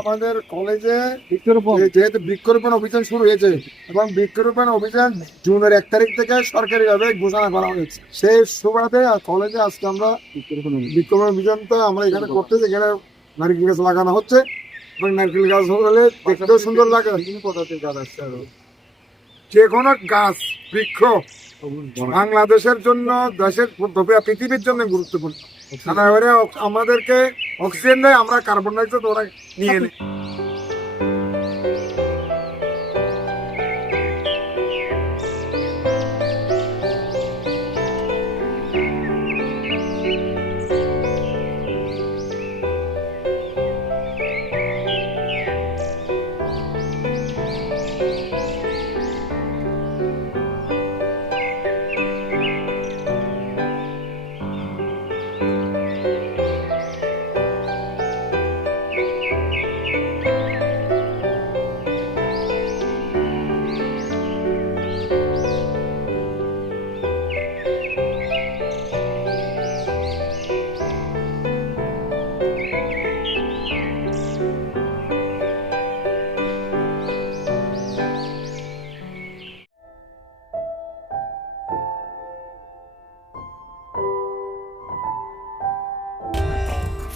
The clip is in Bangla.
আমাদের কলেজে যেহেতু বৃক্ষরোপণ অভিযান শুরু হয়েছে এবং বৃক্ষরোপণ অভিযান জুনের এক তারিখ থেকে সরকারিভাবে ঘোষণা করা হয়েছে। সেই সুবাদে কলেজে আজকে আমরা বৃক্ষরোপণ অভিযানটা আমরা এখানে করতেছি এখানে নারকেল গাছ লাগানো হচ্ছে এবং নারকেল গাছ হলে দেখতেও সুন্দর লাগে। বিভিন্ন প্রজাতির গাছ আসছে আরও। যে কোনো গাছ বৃক্ষ বাংলাদেশের জন্য দেশের পৃথিবীর জন্য গুরুত্বপূর্ণ। আমাদেরকে অক্সিজেন দেয় আমরা কার্বন ডাইঅক্সাইড ওরা നീ